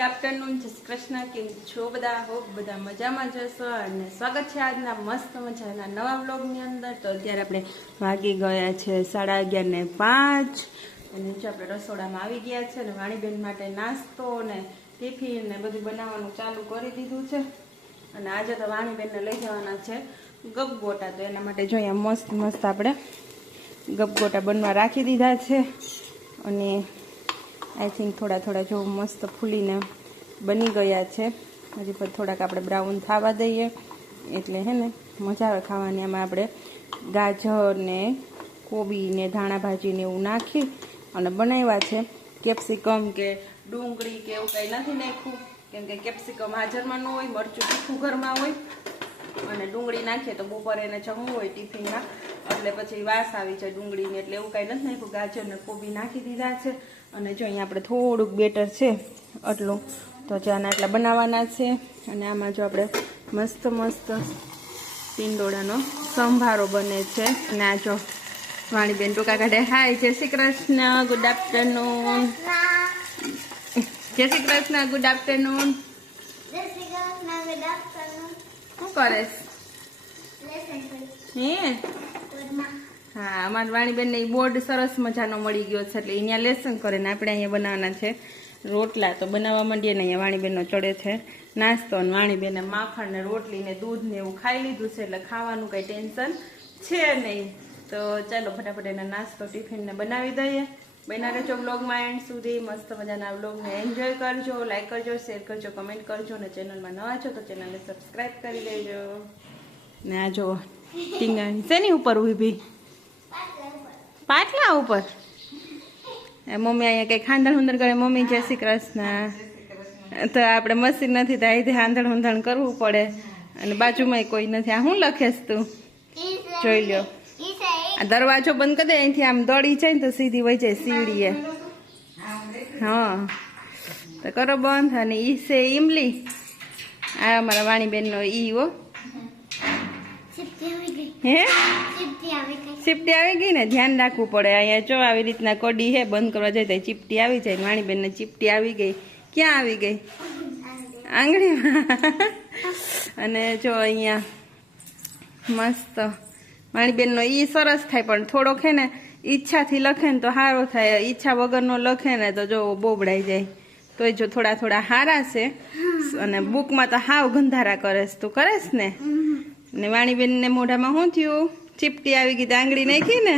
Good afternoon, જય શ્રી કૃષ્ણ. કેમ છો બધા? હોપ બધા મજામાં જશો અને સ્વાગત છે આજના મસ્ત મજાના નવા વ્લોગની અંદર. તો અત્યારે આપણે વાગી ગયા છે 11:05 અને જો આપણે રસોડામાં આવી ગયા છે અને વાણીબેન માટે નાસ્તો ને ટિફિન ને બધું બનાવવાનું ચાલુ કરી દીધું છે. અને આજે તો વાણીબેનને લઈ જવાના છે ગપગોટા, તો એના માટે જો અહીંયા મસ્ત મસ્ત આપણે ગપગોટા બનવા રાખી દીધા છે. અને આઈ થિંક થોડા થોડા જો મસ્ત ફૂલીને બની ગયા છે. હજી પર થોડાક આપણે બ્રાઉન થવા દઈએ એટલે હે ને મજા આવે ખાવાની. આમાં આપણે ગાજર ને કોબી ને ધાણા ભાજી ને એવું નાખી અને બનાવ્યા છે. કેપ્સિકમ કે ડુંગળી કે એવું કંઈ નથી નાખ્યું, કેમ કે કેપ્સિકમ હાજરમાં ન હોય, મરચું તીખું ઘરમાં હોય અને ડુંગળી નાખીએ તો બપોરે એને જમવું હોય ટિફિનમાં એટલે પછી વાસ આવી જાય ડુંગળીને, એટલે એવું કાંઈ નથી નાખ્યું. ગાજર ને કોબી નાખી દીધા છે. અને જો અહીંયા આપણે થોડુંક બેટર છે આટલું, તો ચાના આટલા બનાવવાના છે. અને આમાં જો આપણે મસ્ત મસ્ત ટીંડોળાનો સંભારો બને છે. અને આ જો વાણીબેન ટૂંકા કાઢે. હાય, જય શ્રી કૃષ્ણ, ગુડ આફ્ટરનૂન. જય શ્રી કૃષ્ણ, ગુડ આફ્ટરનૂન. શું કરે હે? હા, અમારા વાણીબેનને બોર્ડ સરસ મજાનો મળી ગયો છે એટલે અહીંયા લેસન કરે ને આપણે અહીંયા બનાવવાના છે રોટલા. તો બનાવવા માંડીએ ને અહીંયા વાણીબેનનો ચડે છે નાસ્તો. અને વાણીબેને માખણ ને રોટલી ને દૂધ ને એવું ખાઈ લીધું છે એટલે ખાવાનું કંઈ ટેન્શન છે નહીં. તો ચાલો ફટાફટ એના નાસ્તો ટિફિનને બનાવી દઈએ. બના રહેજો વ્લોગમાં એન્ડ સુધી. મસ્ત મજાના વ્લોગને એન્જોય કરજો, લાઈક કરજો, શેર કરજો, કમેન્ટ કરજો. અને ચેનલમાં નવા છો તો ચેનલને સબસ્ક્રાઈબ કરી દેજો. ને આ જો ટીંગાણી શેની ઉપર ઊભી? પાટલા ઉપર. મમ્મી અહીંયા કઈ ખાંધણ હુંધણ કરે. મમ્મી જય શ્રી કૃષ્ણ. તો આપણે મશીન નથી તો અહીંથી હાંધણ હુંધણ કરવું પડે. અને બાજુમાં કોઈ નથી. આ શું લખેશ તું? જોઈ લ્યો. આ દરવાજો બંધ કરી દે, અહીંથી આમ દોડી જાય ને તો સીધી વહી જાય સીડીએ. હા, તો કરો બંધ. અને ઈ છે ઈમલી. આ અમારા વાણીબેનનો ઈ હો. હે, ચીપટી આવી ગઈ ને, ધ્યાન રાખવું પડે. અહીંયા જો આવી રીતના કડી હે, બંધ કરવા જાય તો ચીપટી આવી જાય. વાણીબેન ને ચીપટી આવી ગઈ. ક્યાં આવી ગઈ? આંગળીમાં. અને જો અહીંયા મસ્ત વાણીબેનનો ઈ સરસ થાય, પણ થોડોક હે ને ઈચ્છાથી લખે ને તો સારો થાય. ઈચ્છા વગરનો લખે ને તો જો બોબડાઈ જાય. તોય જો થોડા થોડા હારા છે. અને બુકમાં તો હાવ ગંધારા કરેશ. તું કરેશ ને? ને વાણીબેન ને મોઢામાં શું થયું? ચીપટી આવી ગઈ. આંગળી નાખી ને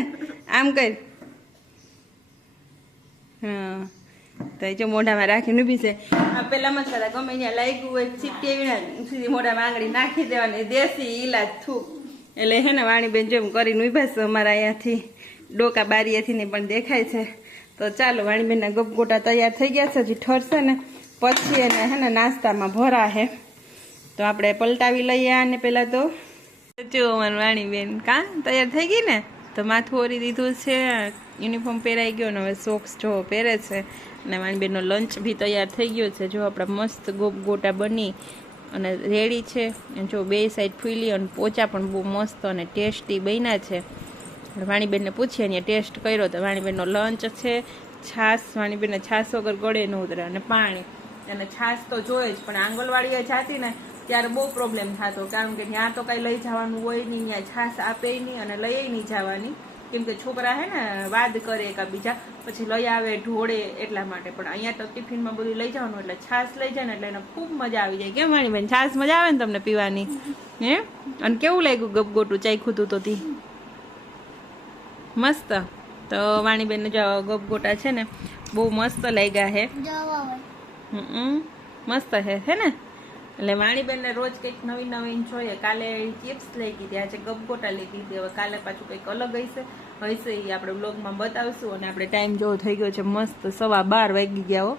આમ કઈ. હા, તો જો મોઢામાં રાખીને ઊભી છે. આ પેલા મસાલા ગમે ત્યાં લાગ્યું હોય ચીપટી આવી સીધી મોઢામાં આંગળી નાખી દેવાની. દેશી ઈલાજ થૂક. એટલે હે ને વાણીબેન જેમ કરીને ઊભા છે. અમારા અહીંયાથી ડોકા બારીએથી ને પણ દેખાય છે. તો ચાલો, વાણીબેનના ગપગોટા તૈયાર થઈ ગયા છે. હજી ઠરશે ને પછી એને હે ને નાસ્તામાં ભરા હે. તો આપણે પલટાવી લઈએ આને પહેલાં. તો જો અમારું વાણીબેન કાં તૈયાર થઈ ગઈ ને, તો માથું ઓરી દીધું છે, યુનિફોર્મ પહેરાઈ ગયો ને હવે સોક્સ જો પહેરે છે. અને વાણીબેનનો લંચ બી તૈયાર થઈ ગયો છે. જો આપણા મસ્ત ગોટા બની અને રેડી છે. જો બે સાઈડ ફૂલી અને પોચા પણ બહુ મસ્ત અને ટેસ્ટી બન્યા છે. વાણીબેનને પૂછીએ ને ટેસ્ટ કર્યો તો વાણીબેનનો લંચ છે. છાશ, વાણીબેનને છાશ વગર ગળે ન ઉતરે. અને પાણી અને છાશ તો જોઈએ જ. પણ આંગણવાડીએ જાતી ને ત્યારે બહુ પ્રોબ્લેમ થતો, કારણ કે ત્યાં તો કંઈ લઈ જવાનું હોય નહીં, ત્યાં છાશ આપે નહીં અને લઈ નહીં જવાની, કેમ કે છોકરા હે ને વાદ કરે એકાબીજા, પછી લઈ આવે ઢોળે એટલા માટે. પણ અહીંયા તો ટિફિનમાં બધું લઈ જવાનું એટલે છાશ લઈ જાય ને એટલે એને ખૂબ મજા આવી જાય. કેમ વાણીબેન, છાશ મજા આવે ને તમને પીવાની? હે, અને કેવું લાગ્યું ગપગોટું? ચાખ્યું તું તો તી મસ્ત. તો વાણીબેન જો ગપગોટા છે ને બહુ મસ્ત લાગ્યા હે. મસ્ત હે ને? એટલે વાણીબેનને રોજ કંઈક નવીન નવીન જોઈએ. કાલે ચિપ્સ લઈ ગઈ, આજે ગપગોટા લઈ ગઈ. હવે કાલે પાછું કંઈક અલગ હશે એ આપણે વ્લોગમાં બતાવશું. અને આપણે ટાઈમ જેવો થઈ ગયો છે મસ્ત 12:15 વાગી ગયા હો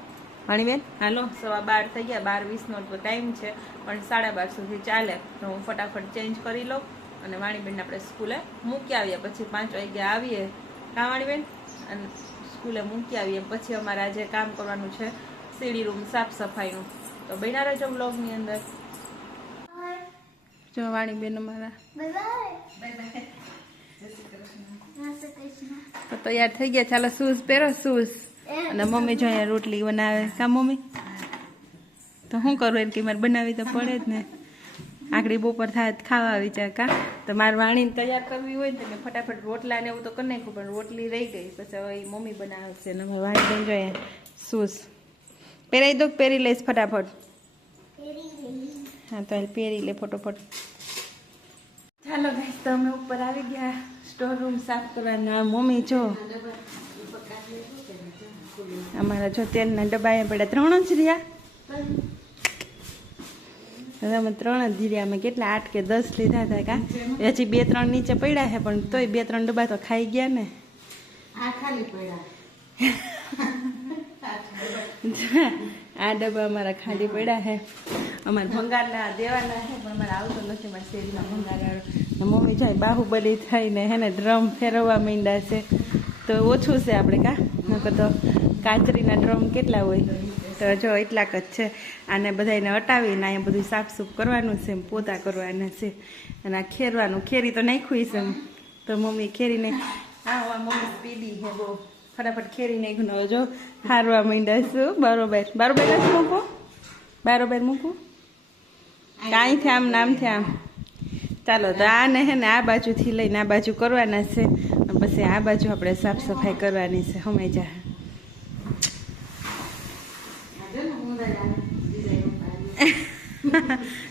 વાણીબેન. હાલો, 12:15 થઈ ગયા. 12:20 તો ટાઈમ છે, પણ 12:30 સુધી ચાલે. તો હું ફટાફટ ચેન્જ કરી લઉં અને વાણીબેનને આપણે સ્કૂલે મૂકી આવીએ. પછી 5 વાગ્યા આવીએ કાં વાણીબેન? અને સ્કૂલે મૂકી આવીએ. પછી અમારે આજે કામ કરવાનું છે સીડી રૂમ સાફ સફાઈનું. તો બન્યા રહેજો બ્લોગની અંદર. જો વાણીબેન અમારા તો તૈયાર થઈ ગયા. ચાલો શૂઝ પહેરો, શૂઝ. અને મમ્મી જો અહીંયા રોટલી બનાવે. કા મમ્મી? તો શું કરું એમ કે મારે બનાવી તો પડે જ ને. આખડી બપોર થાય ખાવા વિચાર કા તો મારે વાણીને તૈયાર કરવી હોય ને તો ફટાફટ રોટલા ને એવું તો કરી નાખ્યું, પણ રોટલી રહી ગઈ. પછી હવે એ મમ્મી બનાવે છે ને મારે વાણી બની જોઈએ શૂઝ પહેરાવી દો, પહેરી લઈશ ફટાફટ. હા તો પહેરી લે ફટોફટ. ચાલો ગાઈસ તો અમે ઉપર આવી ગયા સ્ટોર રૂમ સાફ કરવાના. મમ્મી જો અમારા જો તેલના ડબ્બા પડ્યા 3 જ રહ્યા. અમે 3 જ ધીર્યા. અમે કેટલા 8 કે 10 લીધા હતા કા, હજી 2-3 નીચે પડ્યા છે, પણ તોય 2-3 ડબ્બા તો ખાઈ ગયા ને. આ ડબ્બા અમારા ખાલી પડ્યા છે. અમારે ભંગારના દેવાના છે, પણ અમારે આવતો નથી. મારા શેરીમાં ભંગાર મમ્મી જાય બાહુબલી થઈને હે ને ડ્રમ ફેરવવા માંડ્યા છે. તો ઓછું છે આપણે કા, નકર તો કાચરીના ડ્રમ કેટલા હોય. તો જો એટલાક જ છે. આને બધાને હટાવીને અહીંયા બધું સાફસૂફ કરવાનું છે, પોતા કરવાના છે, અને આ ખેરવાનું. ખેરી તો નાખ્યું છે તો મમ્મી ખેરીને હા મમ્મી સ્પીડી છે બહુ, ફટાફટ ખેરી નાખ્યું. જો હારવા માંડ્યા છું. બરોબર બરોબર નથી મૂકવું, બરોબર મૂકવું કાંઈથી આમ નામથી આમ. ચાલો તો આને હે ને આ બાજુથી લઈને આ બાજુ કરવાના છે, પછી આ બાજુ આપણે સાફ સફાઈ કરવાની છે. હમેજા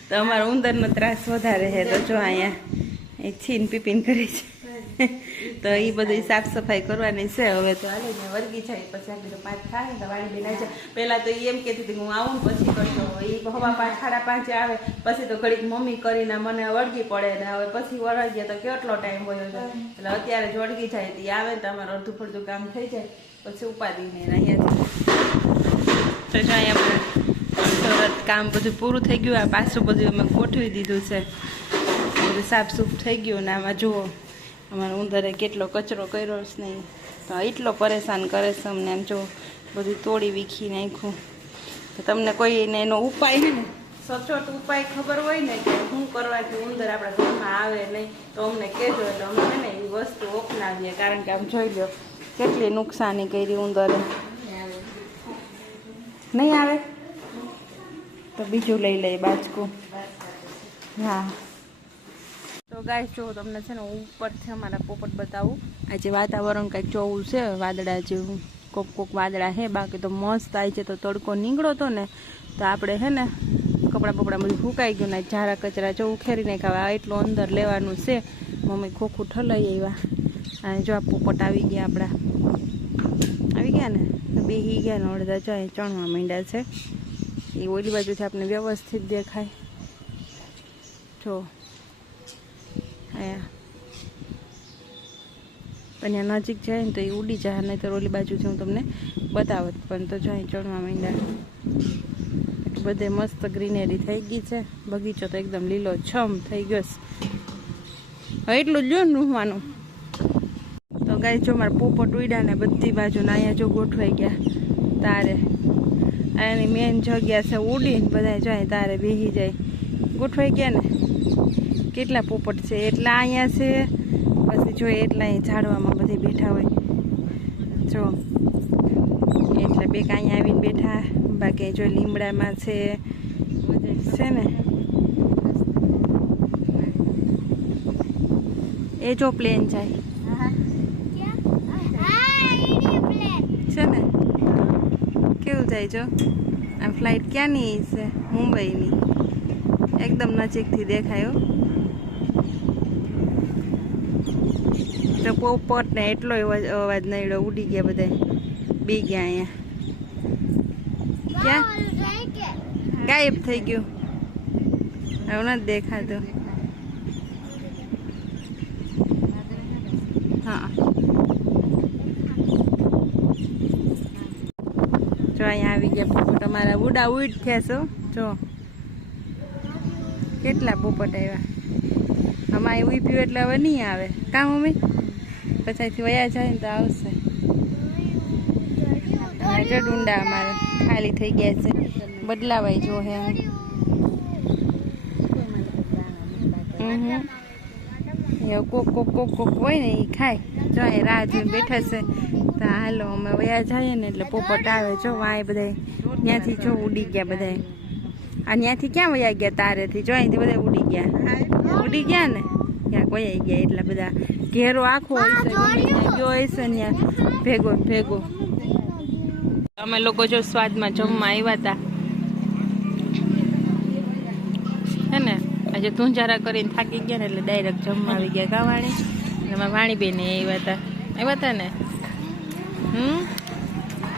તો અમારો ઉંદરનો ત્રાસ વધારે છે. તો જો અહીંયા એ છીન પીપીન કરે છે તો એ બધી સાફ સફાઈ કરવાની છે. હવે તો હાલે ને વર્ગી જાય પછી આગળ 5 થાય તો વાળી બેન છે. પહેલાં તો એમ કહેતી હતી હું આવું પછી કરતો, એ હવા 5 સાડા 5 આવે પછી તો ઘડીક મમ્મી કરીને મને વળગી પડે ને. હવે પછી વળગીએ તો કેટલો ટાઈમ વયો જાય, એટલે અત્યારે જ વળગી જાય તો આવે તો અમારું અડધું ફડધું કામ થઈ જાય પછી ઉપાડીને અહીંયા તો જો અહીંયા કામ બધું પૂરું થઈ ગયું. આ પાછું બધું અમે ગોઠવી દીધું છે, બધું સાફસૂફ થઈ ગયું. ને આમાં જુઓ અમારા ઉંદરે કેટલો કચરો કર્યો જ નહીં, તો એટલો પરેશાન કરે છે અમને. એમ જો બધું તોડી વીખી નાખ્યું. તો તમને કોઈને એનો ઉપાય છે ને સચોટ ઉપાય ખબર હોય ને કે શું કરવાથી ઉંદર આપણા ઘરમાં આવે નહીં તો અમને કહેજો, એટલે અમે છે ને એ વસ્તુ અપનાવીએ. કારણ કે આમ જોઈ લો કેટલી નુકસાની કરી ઉંદરે. નહીં આવે તો બીજું લઈ લઈએ બાજકું. હા તો ગાય જો તમને છે ને ઉપરથી અમારા પોપટ બતાવું. આજે વાતાવરણ કંઈક જોવું છે વાદળા જેવું, કોક વાદળા છે. બાકી તો મસ્ત થાય છે. તો તડકો નીકળો તો ને તો આપણે છે ને કપડાં બધું ફૂંકાઈ ગયું ને ઝારા કચરા જો ઉખેરીને ખાવા એટલું અંદર લેવાનું છે. મમ્મી ખોખું ઠલાઈ આવ્યા અને જો આ પોપટ આવી ગયા આપણા, આવી ગયા ને બેહી ગયા ને અડધા જાય ચણવા માંડ્યા છે. એ ઓલી બાજુથી આપણે વ્યવસ્થિત દેખાય. જો અહીંયા પણ ત્યાં નજીક જાય ને તો એ ઉડી જાય, નહીં તો ઓલી બાજુથી હું તમને બતાવત. પણ તો જાય ચણવા માંડ્યા. બધે મસ્ત ગ્રીનરી થઈ ગઈ છે. બગીચો તો એકદમ લીલો છમ થઈ ગયો છે. એટલું જ જો રૂહવાનું. તો ગાય જો મારા પોપટ ઉડ્યા ને બધી બાજુ ને અહીંયા જો ગોઠવાઈ ગયા તારે. એની મેન જગ્યા છે ઉડીને બધા જાય તારે બેસી જાય. ગોઠવાઈ ગયા ને કેટલા પોપટ છે એટલા અહીંયા છે. પછી જો એટલા અહીં ઝાડવામાં બધે બેઠા હોય જો, એટલે બે અહીંયા આવીને બેઠા. બાકી જો લીમડામાં છે ને એ જો પ્લેન જાય છે ને કેવું જાય જો. આ ફ્લાઇટ ક્યાંની છે? મુંબઈની. એકદમ નજીકથી દેખાયો. તો પોપટ ને એટલો અવાજ નડ્યો, ઉડી ગયા બધા, બી ગયા અહીંયા. ક્યાં ગાયબ થઈ ગયું, હવે નથી દેખાતું. હા જો અહીંયા આવી ગયા પોપટ અમારા. ઉડા ઉડ થયા છો જો કેટલા પોપટ આવ્યા. અમારે ઉભ્યું એટલે હવે નહીં આવે કા મમ્મી? પછીથી વયા જાય ને તો આવશે. અને જો ડુંડા અમારે ખાલી થઈ ગયા છે, બદલાવાય જો હે. કોક હોય ને એ ખાય. જો એ રાહ જોઈને બેઠા છે. તો હાલો અમે વયા જઈએ ને એટલે પોપટ આવે. જો વાય બધા ત્યાંથી જો ઉડી ગયા બધા. આ ત્યાંથી ક્યાં વયા ગયા તારેથી? જો અહીંથી બધા ઉડી ગયા ને ક્યાંક વયા ગયા. એટલા બધા ઘેરો આખો હશે ગયો હશે ને ભેગો. અમે લોકો જો સ્વાદમાં જમવા આવ્યા હતા હે ને. આજે તુંજારા કરીને થાકી ગયા ને એટલે ડાયરેક્ટ જમવા આવી ગયા. કા વાણી? એમાં વાણીબેન આવ્યા હતા ને.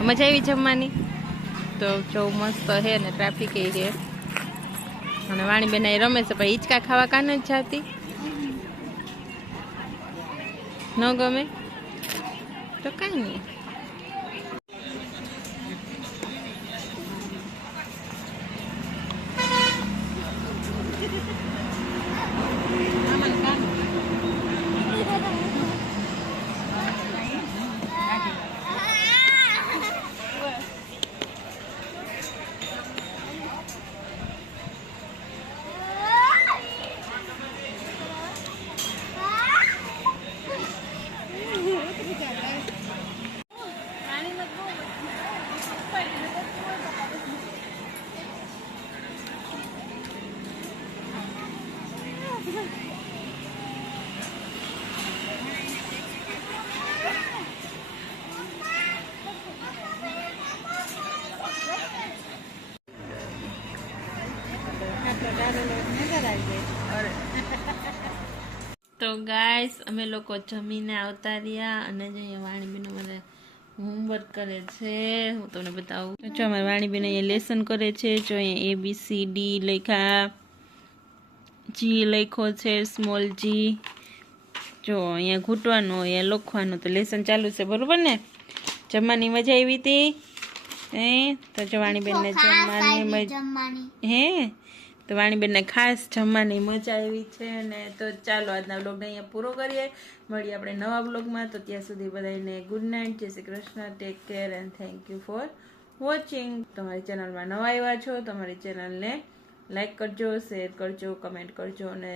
મજા આવી જમવાની. તો જો મસ્ત હે ને ટ્રાફિક એ છે. અને વાણીબેન અહીં રમે છે પણ હિંચકા ખાવા કાન જ જાતી ન ગમે તો કાંઈ નહીં. તો ગાઈસ અમે લોકો જમીને આવતા રહ્યા અને જો વાણીબેન અમારે હોમવર્ક કરે છે. હું તમને બતાવું. જો અમારે વાણીબેન અહીંયા લેસન કરે છે. જો અહીંયા ABCD લખ્યા, G લખ્યો છે, સ્મોલ G. જો અહીંયા ઘૂંટવાનું અહીંયા લખવાનું. તો લેસન ચાલુ છે બરોબર ને. જમવાની મજા આવી હતી તો જો વાણીબેનને જમવાની હે તો વાણીબેનને ખાસ જમવાની મજા આવી છે ને. તો ચાલો આજના વ્લોગને અહીંયા પૂરો કરીએ. મળીએ આપણે નવા વ્લોગમાં. તો ત્યાં સુધી બધાને ગુડ નાઇટ, જય Shri Krishna, take care and thank you for watching. તમારી ચેનલમાં નવા આવ્યા છો તમારી ચેનલને લાઈક કરજો, શેર કરજો, કમેન્ટ કરજો અને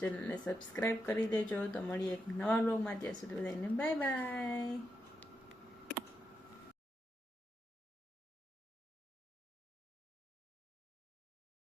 ચેનલને સબસ્ક્રાઈબ કરી દેજો. તો મળીએ એક નવા વ્લોગમાં. ત્યાં સુધી બધાને બાય બાય.